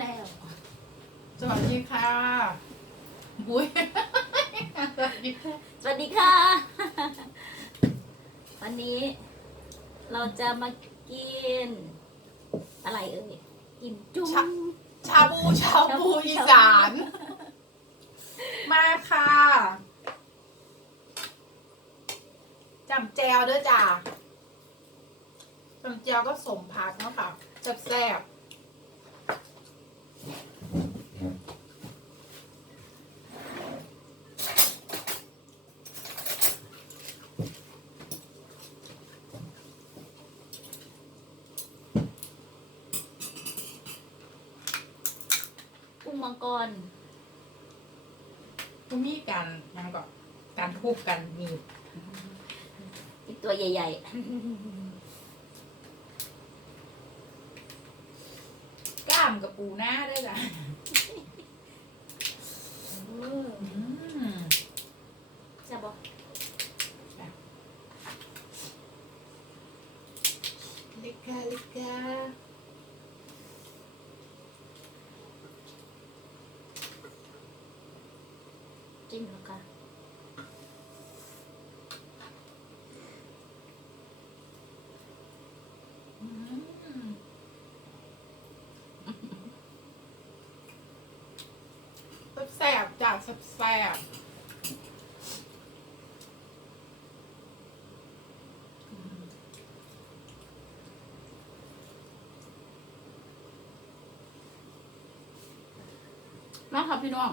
แล้ว สวัสดีค่ะบุ้ยสวัสดีค่ะสวัสดีค่ะ วันนี้เราจะมากิน อะไรเอ่ยกินจุ้มชาบูชาบูอีสาน มาค่ะจำแจวเด้อจ้าจำแจวก็สมพักเนาะค่ะแซ่บๆ กุ้งมังกรก็มีการยังก็การทุบกันมีอีกตัวใหญ่กล้าม กับปูหน้าได้จ้ะๆอืมใช่บอลิกาลิกาจิ้มแล้วค่ะ แซ่บๆจ้ะแซ่บๆมาครับพี่น้อง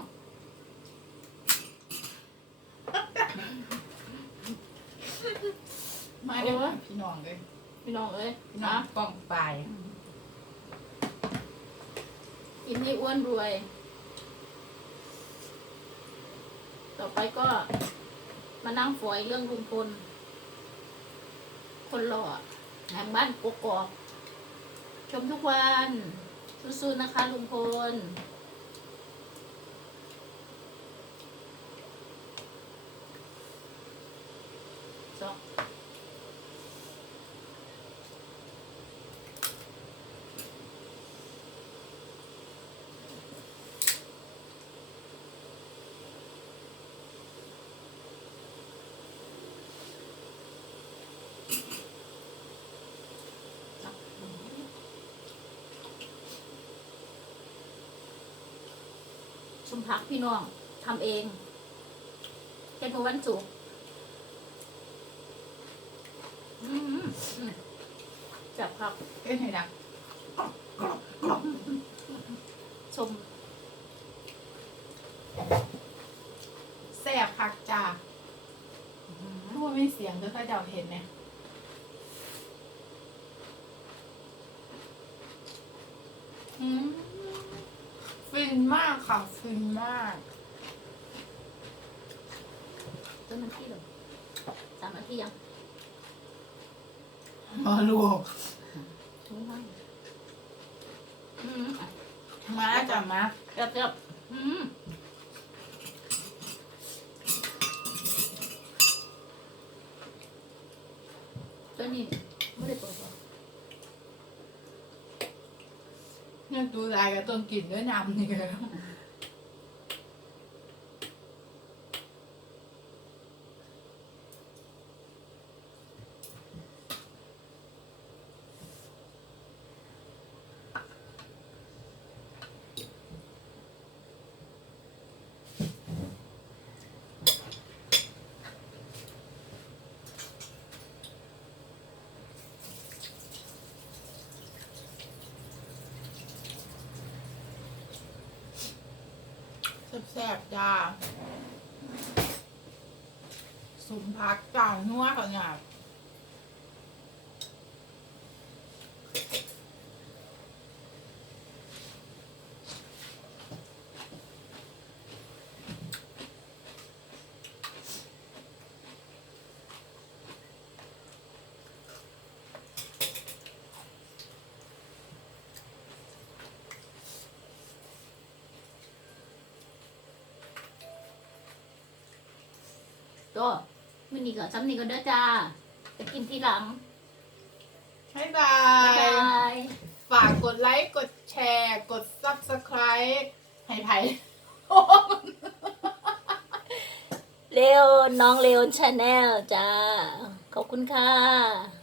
มาเดี๋ยวค่ะพี่น้องเลยพี่น้องเอ้ยพี่น้อนะงกล้องปลาย กินให้อ้วนรวย ต่อไปก็มานั่งฝอยเรื่องลุงพล คนหล่อแห่งบ้านกกอกชมทุกวันสู้ๆนะคะลุงพลสอง ชุมพักพี่น้องทำเองเฮ็ดเมื่อวันศุกร์อืมอืมจับครับเอ้ยให้ดังชมแซ่บคักจ้าเพราะว่าไม่เสียงก็ค่อยเดาเห็นเนี่ย ฟินมากค่ะ ฟินมากต้นนาทีเหรอสามนาทียังมาลูกถึงไม่อืมอะมาจ้ะมาเกือบเกือบอืมตัวนี้ไม่ได้เปิดหรอ เนี่ยดูลายกับต้นกลิ่นด้วยน้ำนี่ก็ ซ่บจ้าสุมพักจ้านัวก่อนเนี่ย ก็มื้อนี้ก็ซ้ำนี้ก็เด้อจ้าไปกินทีหลังบ๊ายบาบ๊ายย บายฝากกดไลค์ กดแชร์ กด subscribe ให้ไผ่เร็วน้องเลวชาแนลจ้า ขอบคุณค่ะ